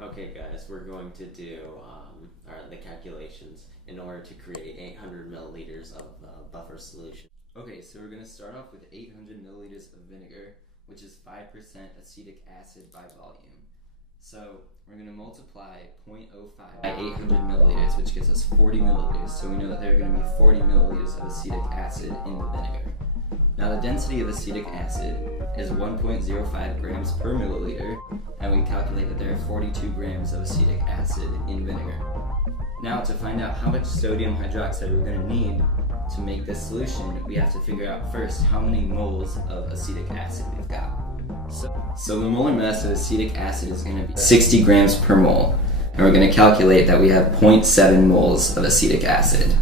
Okay guys, we're going to do the calculations in order to create 800 milliliters of buffer solution. Okay, so we're going to start off with 800 milliliters of vinegar, which is 5% acetic acid by volume. So we're going to multiply 0.05 by 800 milliliters, which gives us 40 milliliters. So we know that there are going to be 40 milliliters of acetic acid in the vinegar. Now the density of acetic acid is 1.05 grams per milliliter, and we calculate that there are 42 grams of acetic acid in vinegar. Now to find out how much sodium hydroxide we're going to need to make this solution, we have to figure out first how many moles of acetic acid we've got. So the molar mass of acetic acid is going to be 60 grams per mole, and we're going to calculate that we have 0.7 moles of acetic acid.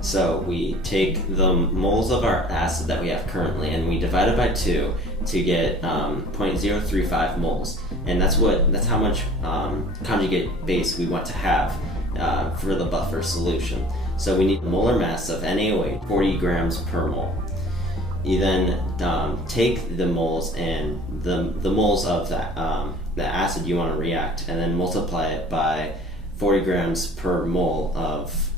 So we take the moles of our acid that we have currently and we divide it by 2 to get 0.035 moles, and that's how much conjugate base we want to have for the buffer solution. So we need a molar mass of NaOH 40 grams per mole. You then take the moles and the moles of the acid you want to react, and then multiply it by 40 grams per mole of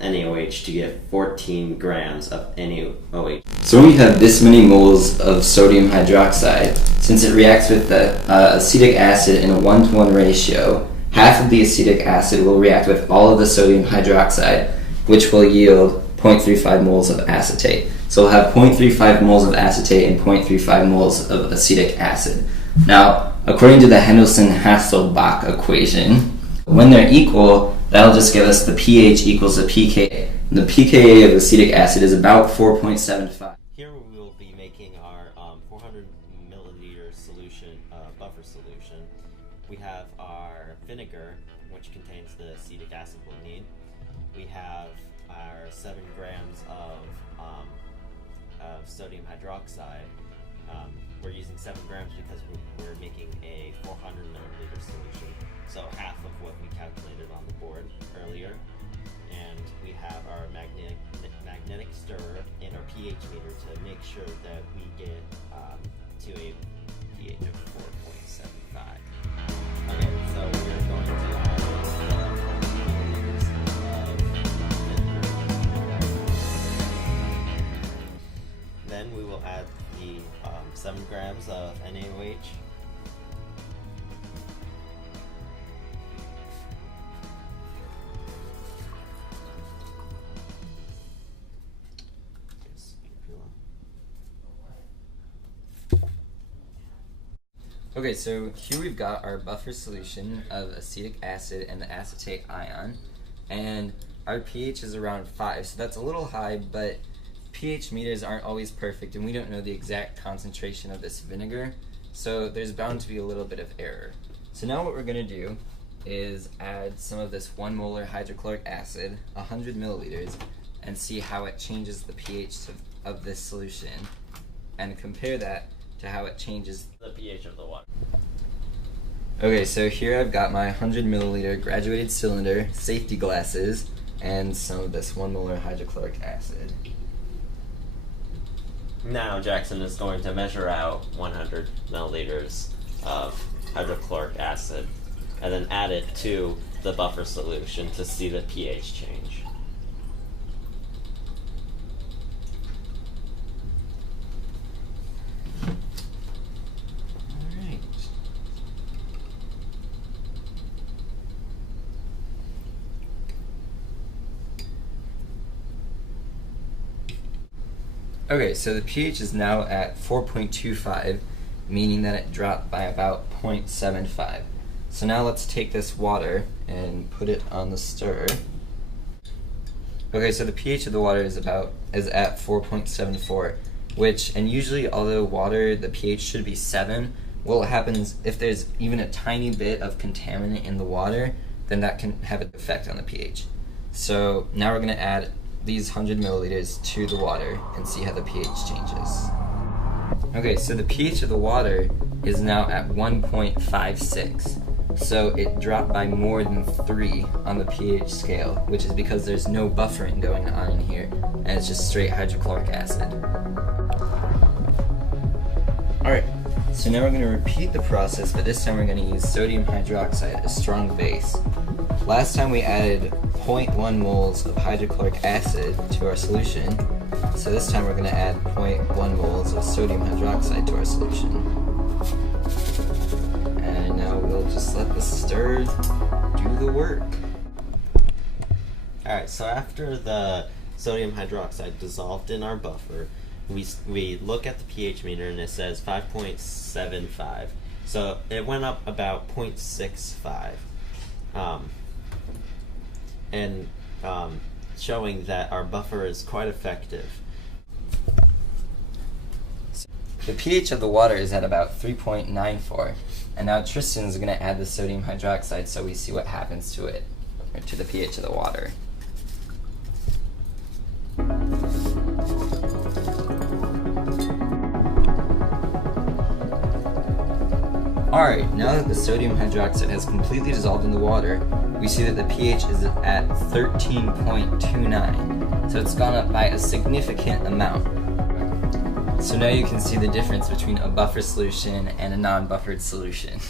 NaOH to get 14 grams of NaOH. So when we have this many moles of sodium hydroxide, since it reacts with the acetic acid in a 1-to-1 ratio, half of the acetic acid will react with all of the sodium hydroxide, which will yield 0.35 moles of acetate. So we'll have 0.35 moles of acetate and 0.35 moles of acetic acid. Now, according to the Henderson-Hasselbalch equation, when they're equal, that'll just give us the pH equals the pKa. And the pKa of acetic acid is about 4.75. Here we will be making our 400 milliliter solution, buffer solution. We have our vinegar, which contains the acetic acid we'll need. We have our 7 grams of sodium hydroxide. We're using 7 grams because we're making a 400 milliliter solution, so half of what we calculated on the board earlier. And we have our magnetic stirrer and our pH meter to make sure that we get to a pH of 4.75. Okay, so we're going to add 400 milliliters of vinegar. Then we will add the 7 grams of NaOH. Okay, so here we've got our buffer solution of acetic acid and the acetate ion, and our pH is around 5, so that's a little high, but pH meters aren't always perfect and we don't know the exact concentration of this vinegar, so there's bound to be a little bit of error. So now what we're going to do is add some of this 1 molar hydrochloric acid, 100 milliliters, and see how it changes the pH of this solution, and compare that to how it changes the pH of the water. Okay, so here I've got my 100 milliliter graduated cylinder, safety glasses, and some of this 1 molar hydrochloric acid. Now Jackson is going to measure out 100 milliliters of hydrochloric acid and then add it to the buffer solution to see the pH change. Okay, so the pH is now at 4.25, meaning that it dropped by about 0.75. So now let's take this water and put it on the stirrer. Okay, so the pH of the water is at 4.74, which, and usually although water, the pH should be 7, what happens if there's even a tiny bit of contaminant in the water, then that can have an effect on the pH. So now we're going to add these 100 milliliters to the water and see how the pH changes. Okay, so the pH of the water is now at 1.56. So it dropped by more than 3 on the pH scale, which is because there's no buffering going on in here, and it's just straight hydrochloric acid. Alright, So now we're going to repeat the process, but this time we're going to use sodium hydroxide, a strong base. Last time we added 0.1 moles of hydrochloric acid to our solution, so this time we're going to add 0.1 moles of sodium hydroxide to our solution. And now we'll just let the stir do the work. Alright, so after the sodium hydroxide dissolved in our buffer, we look at the pH meter and it says 5.75. So it went up about 0.65. Showing that our buffer is quite effective. The pH of the water is at about 3.94. And now Tristan is going to add the sodium hydroxide so we see what happens to it, or to the pH of the water. Alright, now that the sodium hydroxide has completely dissolved in the water, we see that the pH is at 13.29. So it's gone up by a significant amount. So now you can see the difference between a buffer solution and a non-buffered solution.